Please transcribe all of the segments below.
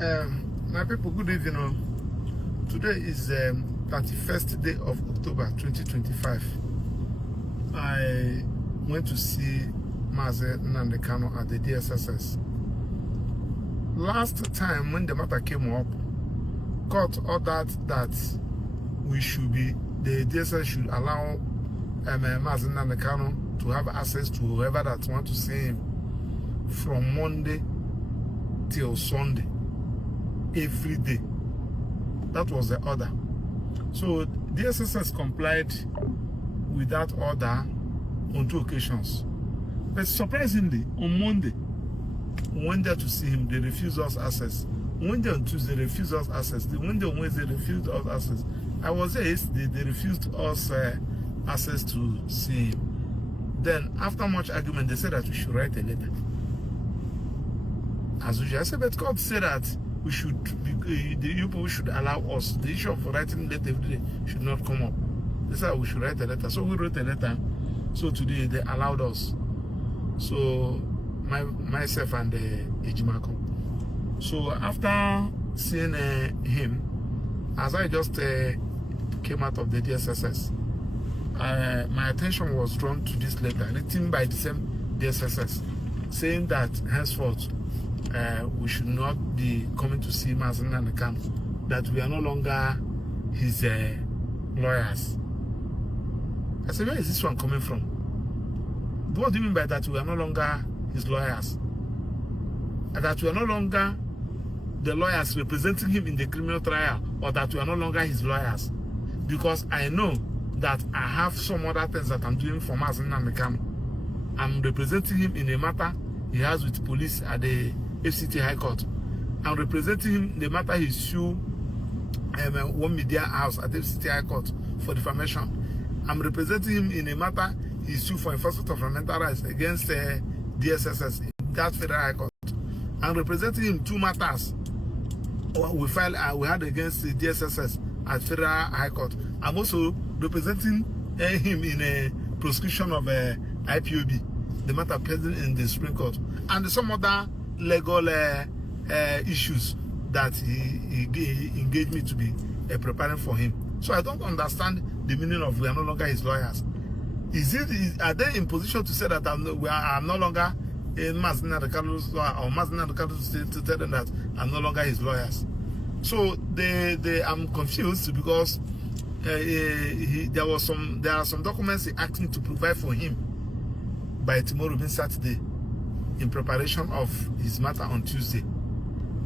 My people, good evening. Today is 31st day of October 2025. I went to see Nnamdi Kanu at the DSSS. Last time when the matter came up, court ordered that the DSS should allow Nnamdi Kanu to have access to whoever that want to see him from Monday till Sunday, every day. That was the order. So DSSS complied with that order on 2 occasions. But surprisingly, on Monday, we went there to see him, they refused us access. Monday on Tuesday, they refused us access. The Monday on Wednesday, they refused us access. I was there yesterday, they refused us access to see him. Then, after much argument, they said that we should write a letter. As usual, I said, but God said that we should, the people should allow us. The issue of writing letter every day should not come up. They said we should write a letter. So we wrote a letter. So today they allowed us. So myself and Ejimako. So after seeing him, as I just came out of the DSSS, my attention was drawn to this letter written by the same DSSS, saying that henceforth we should not be coming to see Nnamdi Kanu, that we are no longer his lawyers. I said, where is this one coming from? What do you mean by that we are no longer his lawyers? And that we are no longer the lawyers representing him in the criminal trial, or that we are no longer his lawyers? Because I know that I have some other things that I'm doing for Nnamdi Kanu. I'm representing him in a matter he has with police at the FCT High Court. I'm representing him in the matter he sued one media house at the FCT High Court for defamation. I'm representing him in a matter he sued for enforcement of fundamental rights against DSSS in that Federal High Court. I'm representing him in 2 matters we had against the DSSS at Federal High Court. I'm also representing him in a prosecution of IPOB, the matter pending in the Supreme Court, and some other legal issues that he engaged me to be preparing for him. So I don't understand the meaning of we are no longer his lawyers. Are they in position to say that I'm no longer in Nnamdi Kanu's lawyer, or Nnamdi Kanu to tell them that I'm no longer his lawyers? So I'm confused because there are some documents he asked me to provide for him by tomorrow, being Saturday, in preparation of his matter on Tuesday.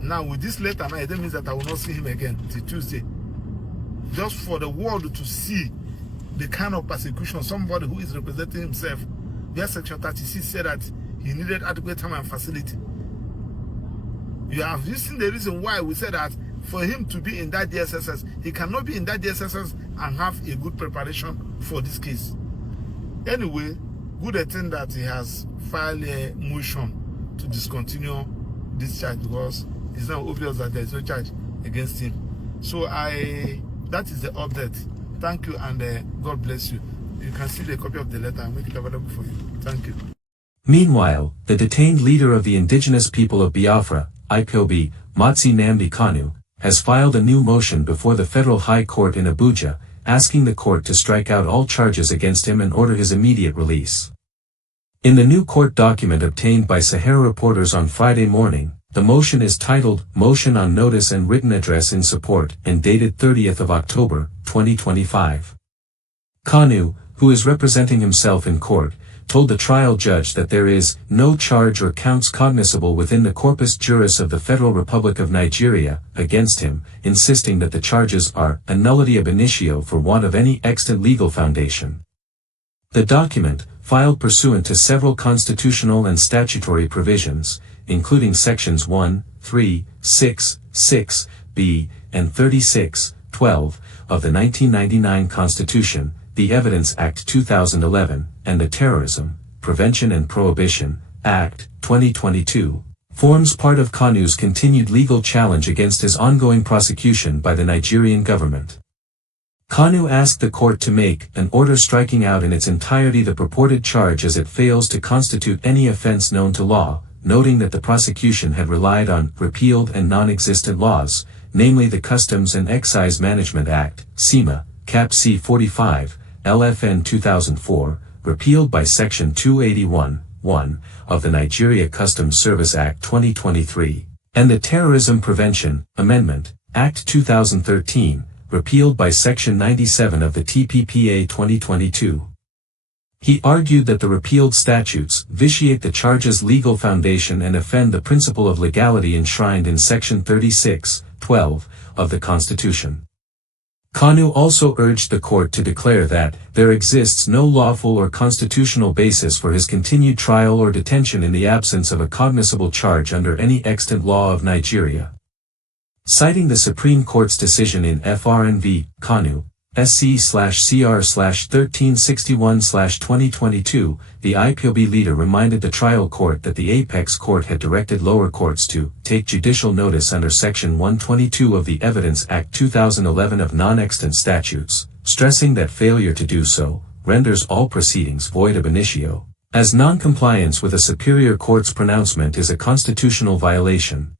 Now with this letter, now it means that I will not see him again till Tuesday. Just for the world to see the kind of persecution somebody who is representing himself. Where Section 36 said that he needed adequate time and facility. You have seen the reason why we said that for him to be in that DSSS, he cannot be in that DSSS and have a good preparation for this case. Anyway, good thing that he has filed a motion to discontinue this charge, because it's now obvious that there is no charge against him. So that is the update. Thank you, and God bless you. You can see the copy of the letter and make it available for you. Thank you. Meanwhile, the detained leader of the indigenous people of Biafra, IPOB, Nnamdi Kanu, has filed a new motion before the Federal High Court in Abuja, asking the court to strike out all charges against him and order his immediate release. In the new court document obtained by Sahara reporters on Friday morning, the motion is titled Motion on Notice and Written Address in Support and dated 30th of October, 2025. Kanu, who is representing himself in court, told the trial judge that there is no charge or counts cognizable within the corpus juris of the Federal Republic of Nigeria against him, insisting that the charges are a nullity ab initio for want of any extant legal foundation. The document, filed pursuant to several constitutional and statutory provisions, including sections 1, 3, 6, 6b, and 36, 12, of the 1999 Constitution, the Evidence Act 2011, and the Terrorism, Prevention and Prohibition Act 2022, forms part of Kanu's continued legal challenge against his ongoing prosecution by the Nigerian government. Kanu asked the court to make an order striking out in its entirety the purported charge as it fails to constitute any offense known to law, noting that the prosecution had relied on repealed and non-existent laws, namely the Customs and Excise Management Act, CEMA, Cap C-45, LFN 2004, repealed by Section 281(1) of the Nigeria Customs Service Act 2023, and the Terrorism Prevention Amendment Act 2013, repealed by Section 97 of the TPPA 2022. He argued that the repealed statutes vitiate the charge's legal foundation and offend the principle of legality enshrined in Section 36(12) of the Constitution. Kanu also urged the court to declare that there exists no lawful or constitutional basis for his continued trial or detention in the absence of a cognizable charge under any extant law of Nigeria. Citing the Supreme Court's decision in FRN v. Kanu, SC/CR/1361/2022, the IPOB leader reminded the trial court that the apex court had directed lower courts to take judicial notice under Section 122 of the Evidence Act 2011 of non-extant statutes, stressing that failure to do so renders all proceedings void ab initio, as non-compliance with a superior court's pronouncement is a constitutional violation.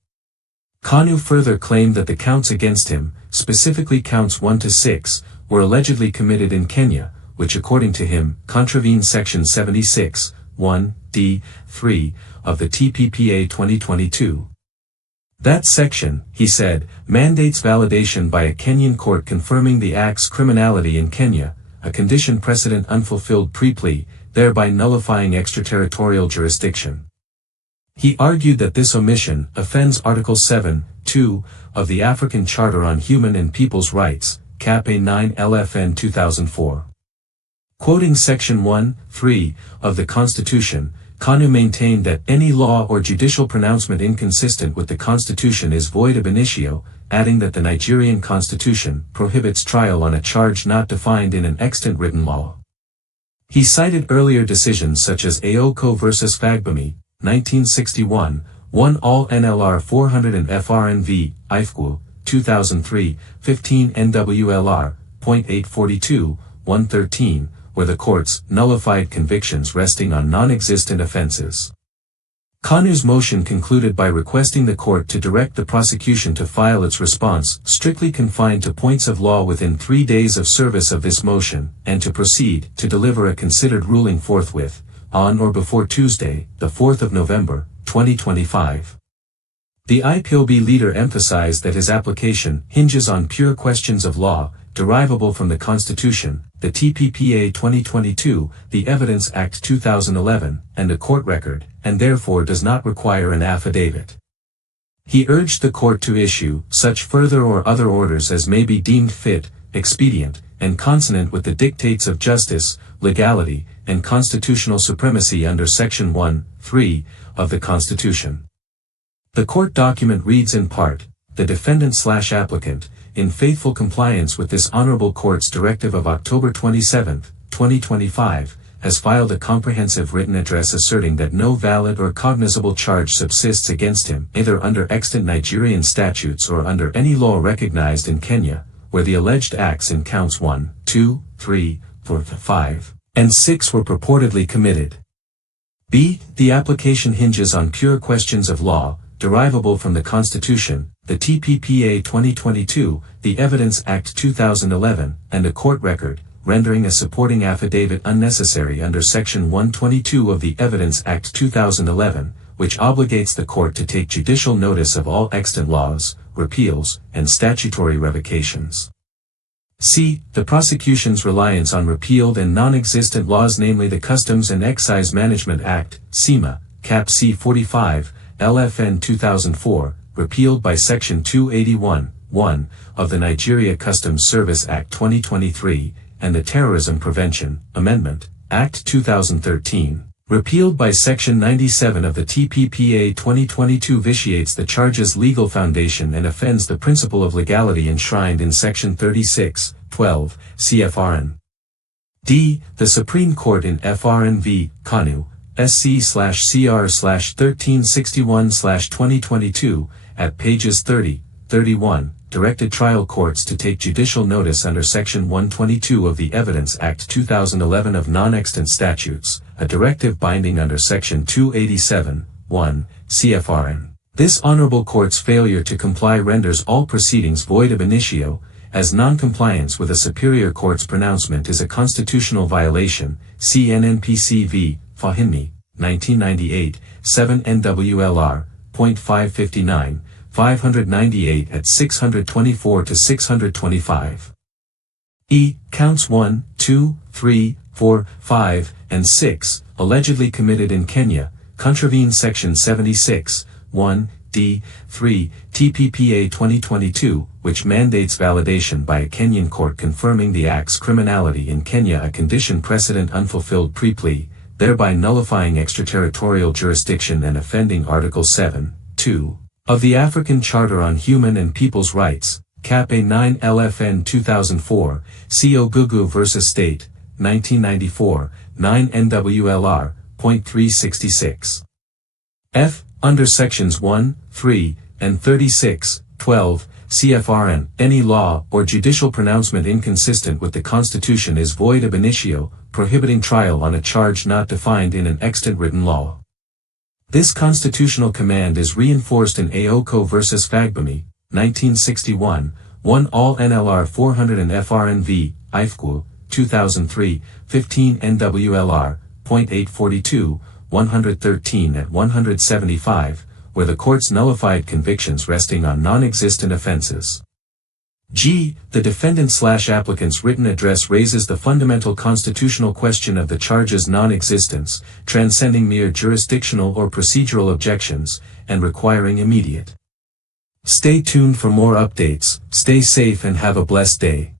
Kanu further claimed that the counts against him, specifically counts 1 to 6, were allegedly committed in Kenya, which according to him, contravened Section 76(1)(d)(3) of the TPPA 2022. That section, he said, mandates validation by a Kenyan court confirming the act's criminality in Kenya, a condition precedent unfulfilled pre-plea, thereby nullifying extraterritorial jurisdiction. He argued that this omission offends Article 7(2) of the African Charter on Human and People's Rights, Cap A9 LFN 2004. Quoting Section 1(3) of the Constitution, Kanu maintained that any law or judicial pronouncement inconsistent with the Constitution is void ab initio, adding that the Nigerian Constitution prohibits trial on a charge not defined in an extant written law. He cited earlier decisions such as Aoko v. Fagbemi, 1961, 1 All NLR 400 and FRN v. IFQU, 2003, 15 NWLR, .842, 113, where the courts nullified convictions resting on non-existent offenses. Kanu's motion concluded by requesting the court to direct the prosecution to file its response strictly confined to points of law within 3 days of service of this motion, and to proceed to deliver a considered ruling forthwith, on or before Tuesday, the 4th of November, 2025. The IPOB leader emphasized that his application hinges on pure questions of law, derivable from the Constitution, the TPPA 2022, the Evidence Act 2011, and a court record, and therefore does not require an affidavit. He urged the court to issue such further or other orders as may be deemed fit, expedient, and consonant with the dictates of justice, legality, and constitutional supremacy under Section 1(3) of the Constitution. The court document reads in part, the defendant/applicant, in faithful compliance with this Honorable Court's directive of October 27, 2025, has filed a comprehensive written address asserting that no valid or cognizable charge subsists against him, either under extant Nigerian statutes or under any law recognized in Kenya, where the alleged acts in counts 1, 2, 3, 4, 5, and 6 were purportedly committed. B. The application hinges on pure questions of law, derivable from the Constitution, the TPPA 2022, the Evidence Act 2011, and a court record, rendering a supporting affidavit unnecessary under Section 122 of the Evidence Act 2011, which obligates the court to take judicial notice of all extant laws, repeals, and statutory revocations. C. The prosecution's reliance on repealed and non-existent laws, namely the Customs and Excise Management Act, CEMA, Cap C-45, LFN 2004, repealed by Section 281(1) of the Nigeria Customs Service Act 2023, and the Terrorism Prevention Amendment Act 2013, repealed by Section 97 of the TPPA 2022, vitiates the charge's legal foundation and offends the principle of legality enshrined in Section 36(12) CFRN. D. The Supreme Court in FRN v. Kanu, SC/CR/1361/2022, at pages 30, 31, directed trial courts to take judicial notice under Section 122 of the Evidence Act 2011 of non-extant statutes, a directive binding under Section 287(1) 1, CFRN. This honorable court's failure to comply renders all proceedings void ab initio, as non-compliance with a superior court's pronouncement is a constitutional violation, see NNPC v. Fahimi, 1998, 7 NWLR, .559, 598 at 624 to 625. Counts 1, 2, 3, 4, 5, and 6, allegedly committed in Kenya, contravene Section 76, 1, D, 3, TPPA 2022, which mandates validation by a Kenyan court confirming the act's criminality in Kenya, a condition precedent unfulfilled pre-plea, thereby nullifying extraterritorial jurisdiction and offending Article 7, 2, of the African Charter on Human and People's Rights, Cap A 9 LFN 2004, CO Gugu vs. State, 1994, 9 NWLR, .366. F. Under Sections 1, 3, and 36, 12, CFRN, any law or judicial pronouncement inconsistent with the Constitution is void ab initio, prohibiting trial on a charge not defined in an extant written law. This constitutional command is reinforced in Aoko vs. Fagbemi, 1961, 1 All NLR 400 and FRNV, IFCU, 2003, 15 NWLR, .842, 113 at 175, where the courts nullified convictions resting on non-existent offenses. G. The defendant/applicant's written address raises the fundamental constitutional question of the charge's non-existence, transcending mere jurisdictional or procedural objections, and requiring immediate. Stay tuned for more updates, stay safe and have a blessed day.